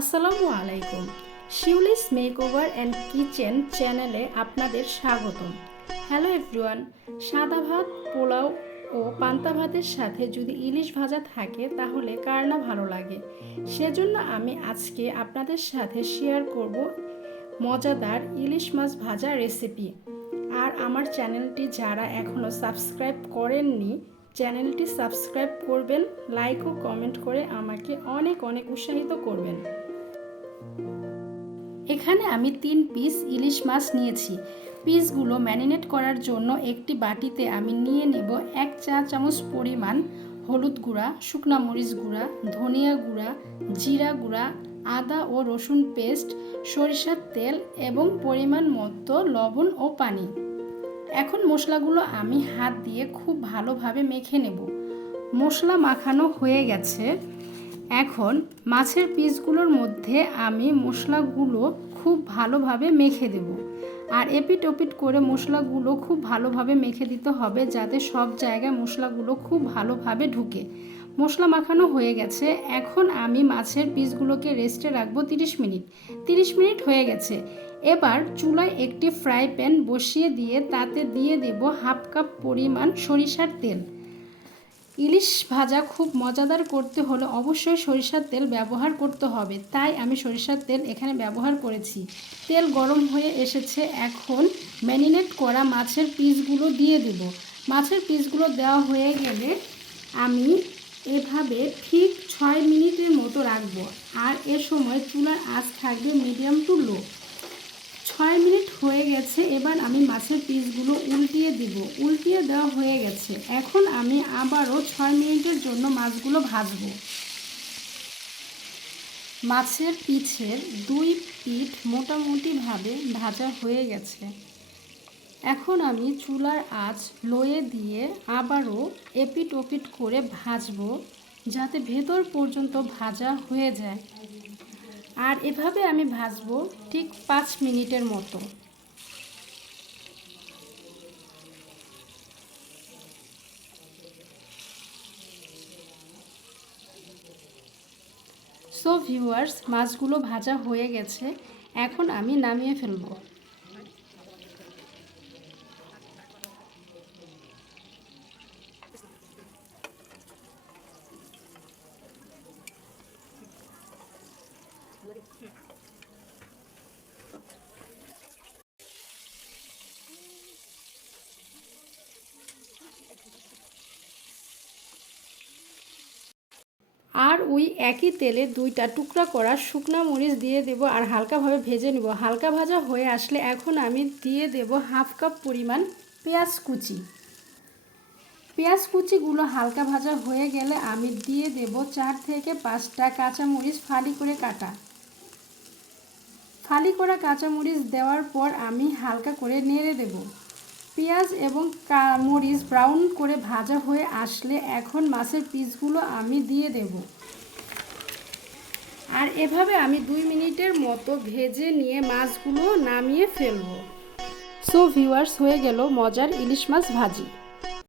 আসসালামু আলাইকুম। Shiuli's makeover and kitchen চ্যানেলে আপনাদের স্বাগতম। Hello everyone. সাদা ভাত, পোলাও ও পান্তা ভাতের সাথে যদি ইলিশ ভাজা থাকে তাহলে কার না ভালো লাগে। সেজন্য আমি আজকে আপনাদের সাথে শেয়ার করব মজাদার ইলিশ মাছ ভাজা রেসিপি। আর আমার চ্যানেলটি যারা এখনও সাবস্ক্রাইব করেননি, চ্যানেলটি সাবস্ক্রাইব করবেন, লাইক ও কমেন্ট করে আমাকে অনেক অনেক উৎসাহিত করবেন। এখানে আমি 3 পিস ইলিশ মাছ নিয়েছি। পিসগুলো ম্যারিনেট করার জন্য একটি বাটিতে আমি নিয়ে নেব 1 চা চামচ পরিমাণ হলুদ গুঁড়া, শুকনা মরিচ গুঁড়া, ধনিয়া গুঁড়া, জিরা গুঁড়া, আদা ও রসুন পেস্ট, সরিষার তেল এবং পরিমাণ মতো লবণ ও পানি। এখন মশলাগুলো আমি হাত দিয়ে খুব ভালোভাবে মেখে নেব। মশলা মাখানো হয়ে গেছে। এখন মাছের পিসগুলোর মধ্যে আমি মশলাগুলো খুব ভালোভাবে মেখে দেব। আর এপিট ওপিট করে মশলাগুলো খুব ভালোভাবে মেখে দিতে হবে যাতে সব জায়গায় মশলাগুলো খুব ভালোভাবে ঢুকে। মশলা মাখানো হয়ে গেছে। এখন আমি মাছের পিসগুলোকে রেস্টে রাখবো 30 মিনিট। 30 মিনিট হয়ে গেছে। এবার চুলায় একটি ফ্রাই প্যান বসিয়ে দিয়ে তাতে দিয়ে দেব 1/2 কাপ পরিমাণ সরিষার তেল। ইলিশ ভাজা খুব মজাদার করতে হলে অবশ্যই সরিষার তেল ব্যবহার করতে হবে, তাই আমি সরিষার তেল এখানে ব্যবহার করেছি। তেল গরম হয়ে এসেছে। এখন ম্যারিনেট করা মাছের পিসগুলো দিয়ে দেব। মাছের পিসগুলো দেওয়া হয়ে গেলে আমি এভাবে ঠিক 6 মিনিটের মতো রাখবো। আর এ সময় চুলার আঁচ থাকবে মিডিয়াম টু লো। 6 মিনিট হয়ে গেছে। এবার আমি মাছের পিসগুলো উল্টিয়ে দিব। উল্টিয়ে দেওয়া হয়ে গেছে। এখন আমি আবারও 6 মিনিটের জন্য মাছগুলো ভাজবো। মাছের পিঠের 2 পিঠ মোটামুটিভাবে ভাজা হয়ে গেছে। এখন আমি চুলার আঁচ লোয়ে দিয়ে আবারও এপিট ওপিট করে ভাজবো যাতে ভেতর পর্যন্ত ভাজা হয়ে যায়। আর এভাবে আমি ভাজবো ঠিক 5 মিনিটের মতো। সো ভিউয়ার্স, মাছগুলো ভাজা হয়ে গেছে। এখন আমি নামিয়ে ফেলবো। আর ওই একই তেলে 2টা টুকরা করা শুকনা মরিচ দিয়ে দেব আর হালকাভাবে ভেজে নেব। হালকা ভাজা হয়ে আসলে এখন আমি দিয়ে দেব 1/2 কাপ পরিমাণ পেঁয়াজ কুচি। পেঁয়াজ কুচিগুলো হালকা ভাজা হয়ে গেলে আমি দিয়ে দেব 4 থেকে 5টা কাঁচামরিচ ফালি করে কাটা। ফালি করা কাঁচামরিচ দেওয়ার পর আমি হালকা করে নেড়ে দেব। পেঁয়াজ এবং মরিচ ব্রাউন করে ভাজা হয়ে আসলে এখন মাছের পিসগুলো আমি দিয়ে দেব। আর এভাবে আমি 2 মিনিটের মতো ভেজে নিয়ে মাছগুলো নামিয়ে ফেলবো। সো ভিউয়ার্স, হয়ে গেল মজার ইলিশ মাছ ভাজি।